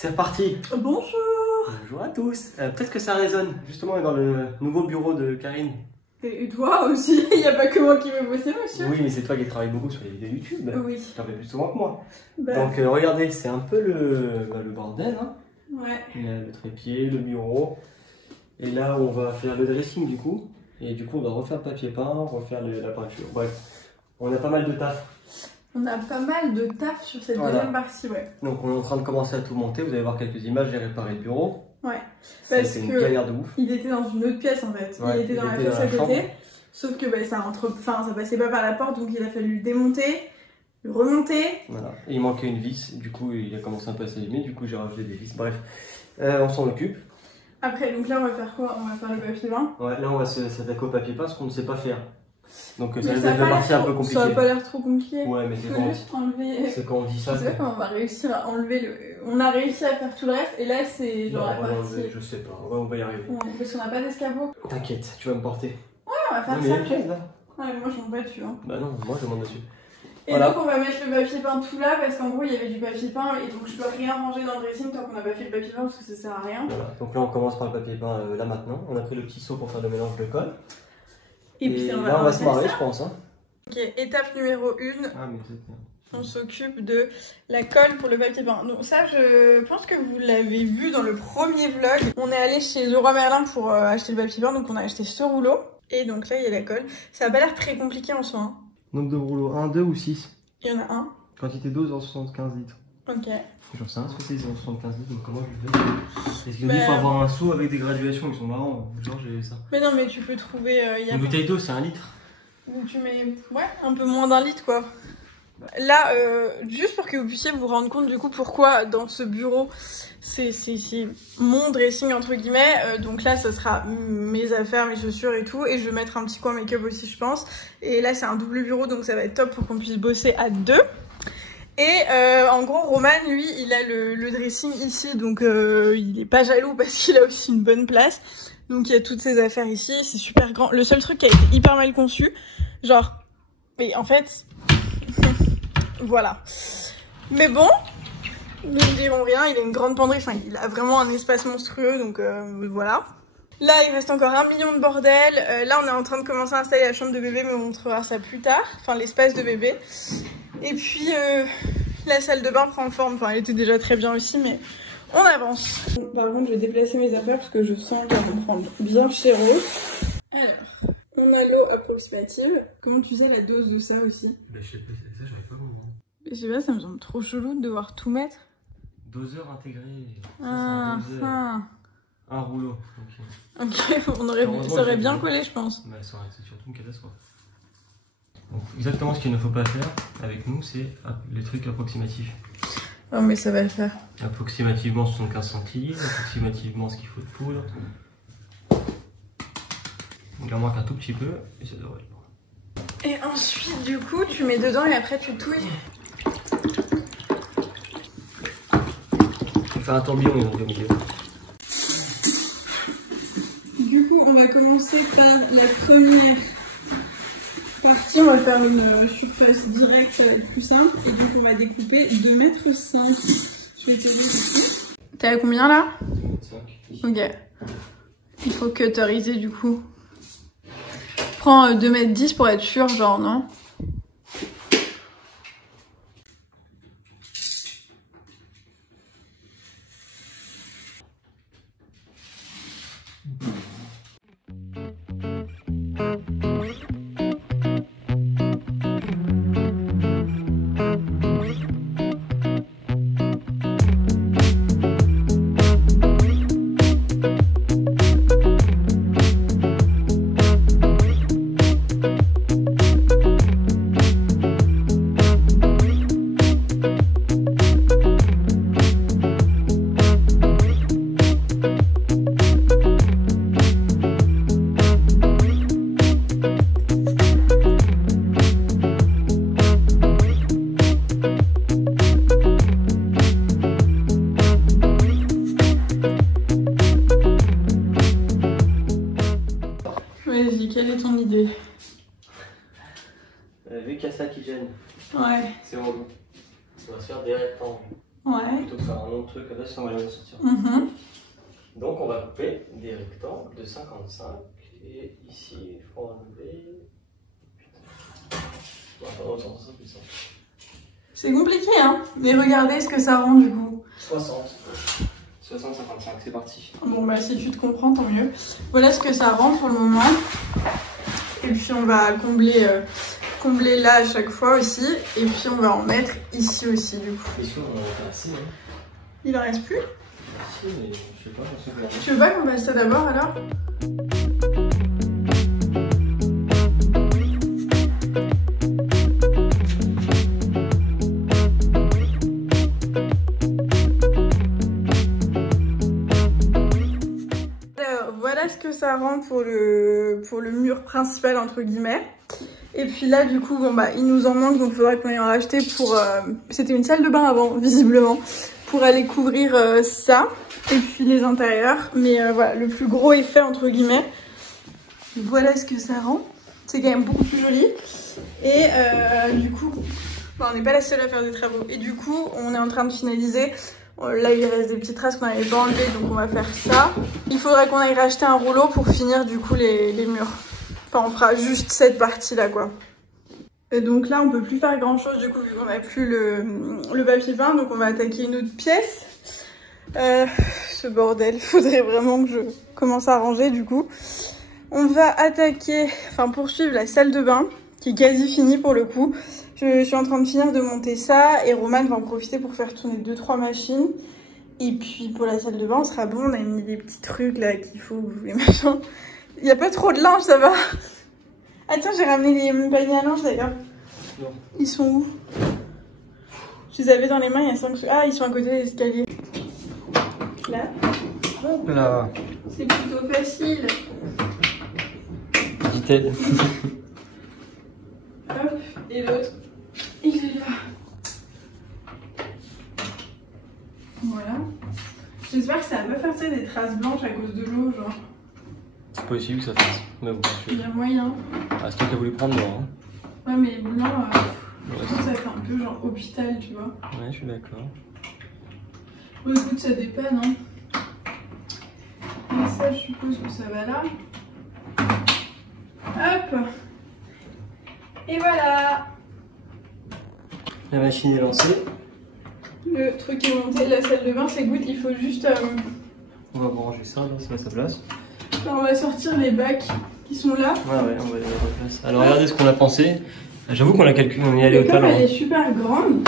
C'est reparti. Bonjour. Bonjour à tous. Peut-être que ça résonne. Justement, on est dans le nouveau bureau de Karine. Et toi aussi, il n'y a pas que moi qui veux bosser, monsieur. Oui, mais c'est toi qui travailles beaucoup sur les vidéos YouTube. Oui. Tu en fais plus souvent que moi. Bah. Donc regardez, c'est un peu le bordel. Hein. Ouais. Il y a le trépied, le bureau. Et là, on va faire le dressing du coup. Et du coup, on va refaire le papier peint, refaire la peinture. Bref, on a pas mal de taf. On a pas mal de taf sur cette deuxième partie, ouais. Donc on est en train de commencer à tout monter. Vous allez voir quelques images. J'ai réparé le bureau. Ouais. Parce que une galère de ouf. Il était dans une autre pièce en fait. Ouais, il était dans la pièce à côté. Sauf que bah, ça passait pas par la porte, donc il a fallu le démonter, le remonter. Voilà. Et il manquait une vis. Du coup, il a commencé un peu à s'allumer. Du coup, j'ai rajouté des vis. Bref, on s'en occupe. Après, donc là, on va faire quoi? On va faire le papier peint. Ouais, là, on va s'attaquer au papier peint, parce qu'on ne sait pas faire. Donc ça va être la partie un peu compliquée. Ça n'a pas l'air trop compliqué. Ouais, mais c'est quand on dit ça. C'est vrai qu'on va réussir à enlever le. On a réussi à faire tout le reste, et là c'est genre la partie. Je sais pas, ouais, on va y arriver. Ouais, parce qu'on n'a pas d'escabeau. T'inquiète, tu vas me porter. Ouais, on va faire non, ça. mais il y a une pièce là. Ouais, moi je monte pas dessus. Hein. Bah non, moi je monte dessus. Et voilà. donc on va mettre le papier peint tout là, parce qu'en gros il y avait du papier peint, et donc je peux rien ranger dans le dressing tant qu'on n'a pas fait le papier peint, parce que ça sert à rien. Voilà, donc là on commence par le papier peint là maintenant. On a pris le petit seau pour faire le mélange de colle. Et puis là on va se marrer, je pense. Hein. Ok, étape numéro 1. Ah, mais c'est bien. On s'occupe de la colle pour le papier peint. Donc ça, je pense que vous l'avez vu dans le premier vlog. On est allé chez Leroy Merlin pour acheter le papier peint, donc on a acheté ce rouleau. Et donc là, il y a la colle. Ça a pas l'air très compliqué en soi. Hein. Nombre de rouleaux, 1, 2 ou 6? Il y en a un. Quantité d'eau, 0,75 litres. Ok. J'en sais rien ce que c'est 0,75 litres, donc comment je le fais? Parce qu'il faut avoir un seau avec des graduations, ils sont marrants. Genre, j'ai ça. Mais non, mais tu peux trouver... Une bouteille d'eau, c'est 1 litre. Donc tu mets, ouais, un peu moins d'1 litre quoi. Là, juste pour que vous puissiez vous rendre compte du coup pourquoi dans ce bureau c'est mon dressing entre guillemets. Donc là, ça sera mes affaires, mes chaussures et tout. Et je vais mettre un petit coin make-up aussi, je pense. Et là, c'est un double bureau, donc ça va être top pour qu'on puisse bosser à deux. Et en gros, Roman, lui, il a le dressing ici, donc il est pas jaloux parce qu'il a aussi une bonne place. Donc il y a toutes ces affaires ici, c'est super grand. Le seul truc qui a été hyper mal conçu, genre, mais en fait, voilà. Mais bon, nous ne dirons rien, il a une grande penderie, enfin il a vraiment un espace monstrueux, donc voilà. Là il reste encore 1 million de bordel, là on est en train de commencer à installer la chambre de bébé, mais on montrera ça plus tard, enfin l'espace de bébé. Et puis la salle de bain prend forme, enfin elle était déjà très bien aussi, mais... On avance. Par contre, je vais déplacer mes affaires parce que je sens qu'elles vont prendre bien chez Rose. Alors, on a l'eau approximative. Comment tu sais la dose de ça aussi? Bah, je sais pas, ça j'arrive pas à comprendre. Je sais pas, ça me semble trop chelou de devoir tout mettre. Doseur intégré. Ah, un rouleau. Ok, ça aurait bien collé, je pense. Bah, ça aurait été surtout une catastrophe. Donc, exactement ce qu'il ne faut pas faire avec nous, c'est les trucs approximatifs. Oh mais ça va le faire. Approximativement 75 centilitres, approximativement ce qu'il faut de poudre. Il en manque un tout petit peu et ça devrait être bon. Et ensuite du coup tu mets dedans et après tu touilles. On va faire un tourbillon au milieu. Du coup on va commencer par la première partie, on va faire une surface directe, ça va être plus simple. Et donc on va découper 2,5 m. Je vais t'aider du coup. T'es à combien là? 2,5 m. Ok. Il faut cutteriser du coup. Prends 2,10 m pour être sûr, genre non? Vas-y, quelle est ton idée? Vu qu'il y a ça qui gêne, Ouais. c'est relou. On va se faire des rectangles. Ouais. Plutôt que faire un autre truc, là, sinon on va rien sortir. Donc on va couper des rectangles de 55. Et ici, il faut enlever. C'est compliqué, hein. Mais regardez ce que ça rend du coup. 60, 55, c'est parti. Bon bah si tu te comprends, tant mieux. Voilà ce que ça rend pour le moment. Et puis on va combler là à chaque fois aussi. Et puis on va en mettre ici aussi du coup. Ici on en a assez, hein. Il en reste plus? Si, mais je sais pas, on sait pas. Tu veux pas qu'on fasse ça d'abord alors? Voilà ce que ça rend pour le mur principal entre guillemets. Et puis là du coup bon bah il nous en manque, donc il faudrait qu'on ait en racheté pour c'était une salle de bain avant visiblement, pour aller couvrir ça et puis les intérieurs. Mais voilà, le plus gros effet entre guillemets. Voilà ce que ça rend. C'est quand même beaucoup plus joli. Et du coup bah, on n'est pas la seule à faire des travaux. Et du coup on est en train de finaliser. Là il reste des petites traces qu'on n'avait pas enlevées, donc on va faire ça. Il faudrait qu'on aille racheter un rouleau pour finir du coup les murs. Enfin on fera juste cette partie là quoi. Et donc là on peut plus faire grand chose du coup vu qu'on n'a plus le papier peint, donc on va attaquer une autre pièce. Ce bordel, faudrait vraiment que je commence à ranger du coup. On va attaquer, enfin poursuivre la salle de bain qui est quasi finie pour le coup. Je suis en train de finir de monter ça et Roman va en profiter pour faire tourner 2-3 machines. Et puis pour la salle de bain on sera bon, on a mis des petits trucs là qu'il faut, les machins. Il n'y a pas trop de linge, ça va. Attends, j'ai ramené les paniers à linge d'ailleurs. Non. Ils sont où? Je les avais dans les mains, il y a 5 sous. Ah, ils sont à côté des escaliers. Là. Hop là. C'est plutôt facile. Dit-elle. Hop, et l'autre, il est là. Voilà. J'espère que ça va pas faire des traces blanches à cause de l'eau, genre. C'est possible que ça fasse. Mais bon, Il y a moyen. ah, c'est toi qui as voulu prendre, non? Ouais, mais blanc, Ouais, je trouve que ça fait un peu genre hôpital, tu vois. Ouais, je suis d'accord. Bon, écoute, ça dépanne, hein. Et ça, je suppose que ça va là. Hop. Et voilà. La machine est lancée. Le truc est monté, la salle de bain, c'est good. Il faut juste... On va ranger ça, là, c'est à sa place. Là, on va sortir les bacs qui sont là. Ouais, on va les mettre en place. Alors, regardez ce qu'on a pensé. J'avoue qu'on a calculé, on y allait au Comme talent. elle est super grande,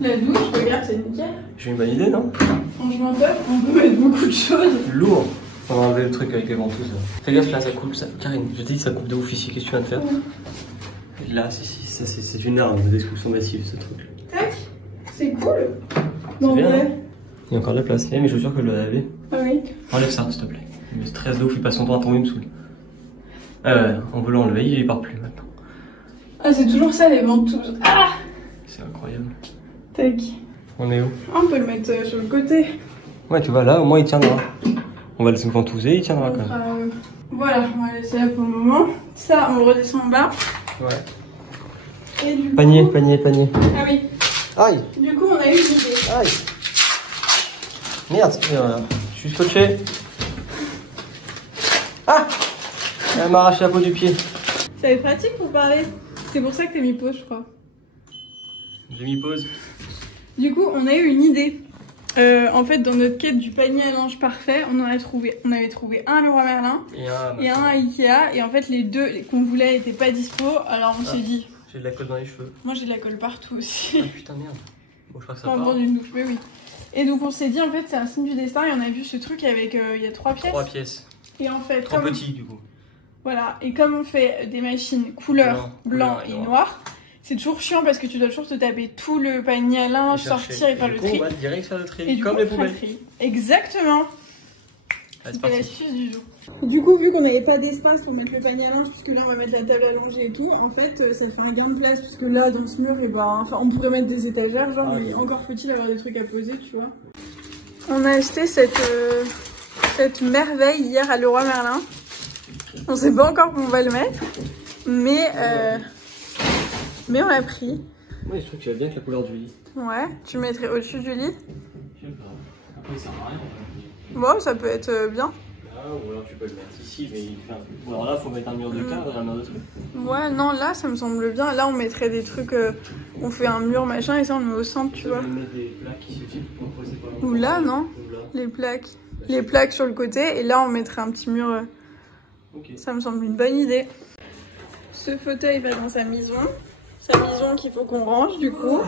la douche, regarde, c'est nickel. J'ai une bonne idée, non? Franchement top, on peut mettre beaucoup de choses. Lourd. On va enlever le truc avec les ventouses. Fais gaffe là, ça coupe. Ça... Karine, je t'ai dit, ça coupe de ouf ici. Qu'est-ce que tu viens de faire? Ouais. Là, ça c'est une arme de destruction massive ce truc. Tac, c'est cool. Bon, bien, ouais. hein. Il y a encore de la place. Eh, mes chaussures que je dois laver. Ah oui. Enlève ça, s'il te plaît. Il me stresse de ouf, il passe son temps à tomber, il me saoule. On veut l'enlever, il part plus maintenant. Ah, c'est toujours ça les ventouses. Ah. C'est incroyable. Tac. On est où? Ah, on peut le mettre sur le côté. Ouais, tu vois, là, au moins il tiendra. On va le ventouser, il tiendra On quand même. fera, voilà, on va laisser là pour le moment. Ça, on le redescend en bas. Ouais. Et du coup... Panier. Ah oui. Aïe. Du coup, on a eu une idée. Aïe. Merde, je suis scotché. Ah. Elle m'a arraché la peau du pied. Ça va être pratique pour parler. C'est pour ça que t'as mis pause, je crois. J'ai mis pause. Du coup, on a eu une idée. En fait, dans notre quête du panier à linge parfait, on avait trouvé un à Leroy Merlin et un à Ikea. Et en fait, les deux qu'on voulait n'étaient pas dispo. Alors on s'est dit... J'ai de la colle dans les cheveux. Moi, j'ai de la colle partout aussi. Ah putain, merde. Bon, je crois que ça En part. prendre une douche, mais oui. Et donc on s'est dit, en fait, c'est un signe du destin. Et on a vu ce truc avec... il y a 3 pièces. 3 pièces. Et en fait... Trop petit, du coup. Voilà. Et comme on fait des machines couleur blanc et noir... C'est toujours chiant parce que tu dois toujours te taper tout le panier à linge, sortir et faire le tri. On va direct faire le tri, et comme les poubelles. Exactement. C'est C'était l'astuce du jour. Du coup, vu qu'on n'avait pas d'espace pour mettre le panier à linge, puisque là on va mettre la table allongée et tout, en fait ça fait un gain de place, puisque là dans ce mur, et ben, on pourrait mettre des étagères, genre, mais encore faut-il avoir des trucs à poser, tu vois. On a acheté cette merveille hier à Leroy Merlin. On sait pas encore où on va le mettre, mais on l'a pris. Moi, je trouve que tu vas bien avec la couleur du lit. Ouais, tu mettrais au-dessus du lit? Je sais pas. Après, ça sert à rien. Bon, ça peut être bien. Ah, ou alors tu peux le mettre ici, mais il fait un truc. Bon, alors là, faut mettre un mur de cadre et un mur de truc. Ouais, non, là, ça me semble bien. Là, on mettrait des trucs. On fait un mur machin et ça, on le met au centre, tu vois. On peut mettre des plaques qui se filent pour poser par Ou là, non? Ou là. Les plaques. Les plaques sur le côté et là, on mettrait un petit mur. Ok. Ça me semble une bonne idée. Ce fauteuil va dans sa maison. Sa maison qu'il faut qu'on range, du coup.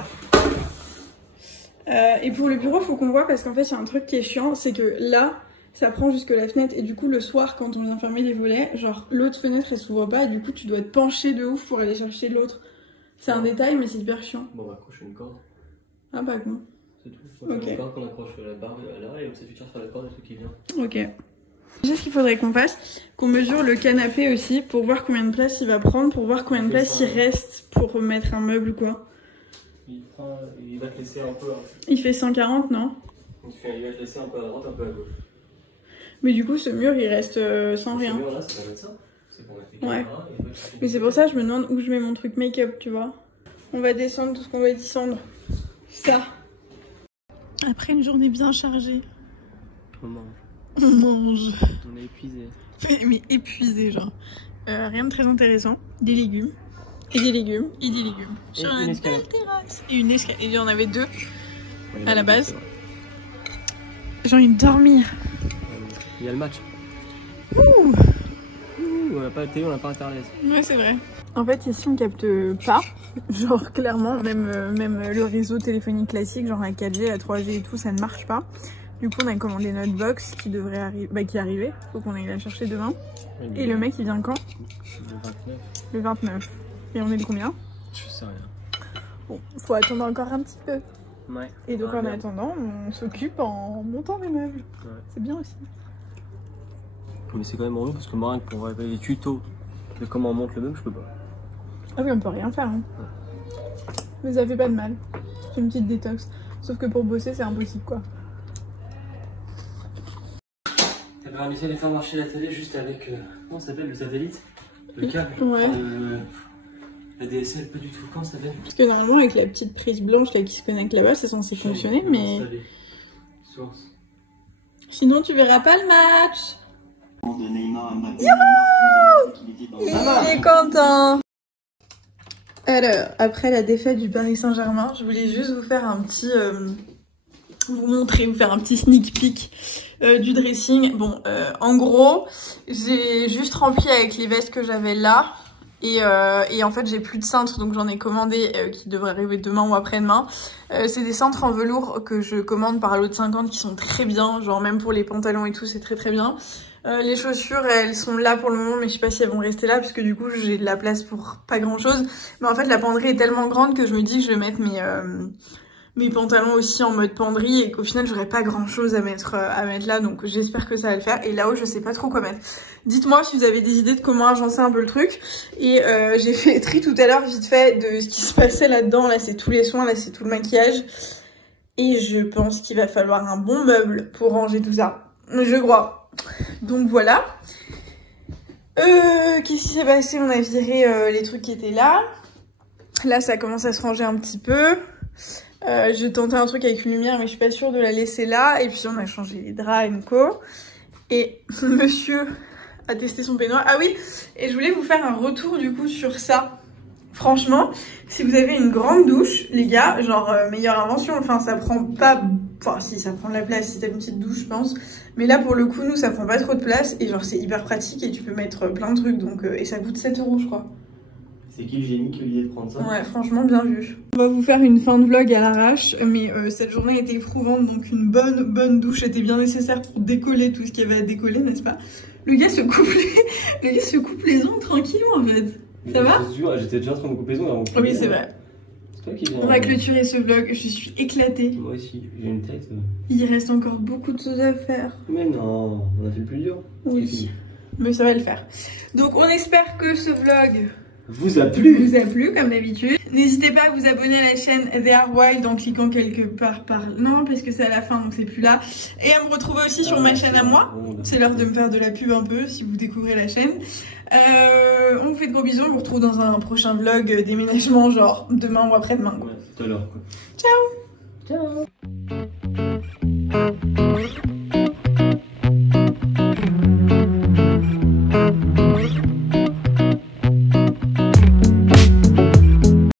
Et pour le bureau, faut qu'on voit parce qu'en fait, il y a un truc qui est chiant, c'est que là, ça prend jusque la fenêtre et du coup, le soir, quand on vient fermer les volets, genre l'autre fenêtre elle s'ouvre pas et du coup, tu dois te pencher de ouf pour aller chercher l'autre. C'est un détail, mais c'est hyper chiant. Bon, on va accrocher une corde. Ah, bah bon. C'est tout. On fait une corde qu'on accroche la barre là et comme ça, tu tires sur la corde et le truc qui vient. Ok. C'est ce qu'il faudrait qu'on fasse, qu'on mesure le canapé aussi pour voir combien de place il va prendre, pour voir combien de place il reste pour mettre un meuble quoi. Il va te laisser un peu. Il fait 140, non? Il va te laisser un peu à droite, un peu à gauche. Mais du coup, ce mur il reste sans rien. Ce mur là, ça va mettre ça. C'est pour mettre les caméras. Ouais. Mais c'est pour ça que je me demande où je mets mon truc make-up, tu vois. On va descendre tout ce qu'on va descendre. Ça. Après une journée bien chargée. On mange. On mange. On est épuisé. Mais épuisé, genre. Rien de très intéressant. Des légumes. Et des légumes. Et des légumes. Sur une belle terrasse. Et une escalade. Et il y en avait deux à la base. J'ai envie de dormir. Il y a le match. Ouh. On n'a pas de télé, on n'a pas internet. Ouais, c'est vrai. En fait, ici, on capte pas. Genre, clairement, même le réseau téléphonique classique, genre la 4G, la 3G et tout, ça ne marche pas. Du coup, on a commandé notre box qui devrait arriver, bah, qui est arrivé. Faut qu'on aille la chercher demain. Et le mec, il vient quand? Le 29. Le 29. Et on est le combien? Je sais rien. Bon, faut attendre encore un petit peu. Ouais. Et donc, en attendant, on s'occupe en montant les meubles. Ouais. C'est bien aussi. Mais c'est quand même relou parce que moi, pour voir les tutos de comment on monte le meuble, je peux pas. Ah oui, on peut rien faire. Hein. Ouais. Mais ça fait pas de mal. C'est une petite détox. Sauf que pour bosser, c'est impossible, quoi. T'avais réussi à les faire marcher la télé juste avec, comment ça s'appelle, le satellite? Le câble? Ouais. Enfin, la DSL, pas du tout. Comment ça s'appelle? Parce que normalement, avec la petite prise blanche là, qui se connecte là-bas, c'est censé fonctionner, mais... Sinon, tu verras pas le match. De Neymar, Il est content. Alors, après la défaite du Paris Saint-Germain, je voulais juste vous faire un petit... vous montrer, vous faire un petit sneak peek du dressing. Bon, en gros, j'ai juste rempli avec les vestes que j'avais là. Et en fait, j'ai plus de cintres, donc j'en ai commandé qui devraient arriver demain ou après-demain. C'est des cintres en velours que je commande par lot de 50 qui sont très bien. Genre même pour les pantalons et tout, c'est très très bien. Les chaussures, elles sont là pour le moment, mais je sais pas si elles vont rester là parce que du coup, j'ai de la place pour pas grand-chose. Mais en fait, la penderie est tellement grande que je me dis que je vais mettre mes pantalons aussi en mode penderie et qu'au final j'aurai pas grand chose à mettre là, donc j'espère que ça va le faire. Et là-haut je sais pas trop quoi mettre. Dites-moi si vous avez des idées de comment agencer un peu le truc. Et j'ai fait le tri tout à l'heure vite fait de ce qui se passait là-dedans. Là c'est tous les soins, là c'est tout le maquillage. Et je pense qu'il va falloir un bon meuble pour ranger tout ça. Je crois. Donc voilà. Qu'est-ce qui s'est passé? On a viré les trucs qui étaient là. Là ça commence à se ranger un petit peu. J'ai tenté un truc avec une lumière mais je suis pas sûre de la laisser là. Et puis on a changé les draps et co. Et monsieur a testé son peignoir. Ah oui, et je voulais vous faire un retour du coup sur ça. Franchement, si vous avez une grande douche, les gars, genre meilleure invention. Enfin ça prend pas... Enfin si, ça prend de la place si t'as une petite douche je pense. Mais là pour le coup nous ça prend pas trop de place. Et genre c'est hyper pratique et tu peux mettre plein de trucs. Donc, et ça coûte 7 € je crois. C'est qui le génie qui a eu l'idée de prendre ça? Ouais, franchement, bien vu. On va vous faire une fin de vlog à l'arrache, mais cette journée était éprouvante, donc une bonne douche était bien nécessaire pour décoller tout ce qu'il y avait à décoller, n'est-ce pas? Le gars se coupe les ongles tranquillement, en fait. Ça va? J'étais déjà en train de me couper les ongles. Oui, c'est vrai. C'est toi qui viens. On va clôturer ce vlog, je suis éclatée. Moi aussi, j'ai une tête. Il reste encore beaucoup de choses à faire. Mais non, on a fait le plus dur. Oui, mais ça va le faire. Donc on espère que ce vlog vous a plu. Vous a plu comme d'habitude. N'hésitez pas à vous abonner à la chaîne They Are Wild en cliquant quelque part par... Non, parce que c'est à la fin, donc c'est plus là. Et à me retrouver aussi sur ma chaîne à moi. C'est l'heure de me faire de la pub un peu, si vous découvrez la chaîne. On vous fait de gros bisous, on vous retrouve dans un prochain vlog déménagement, genre demain ou après-demain. Ouais, tout à l'heure. Ciao. Ciao.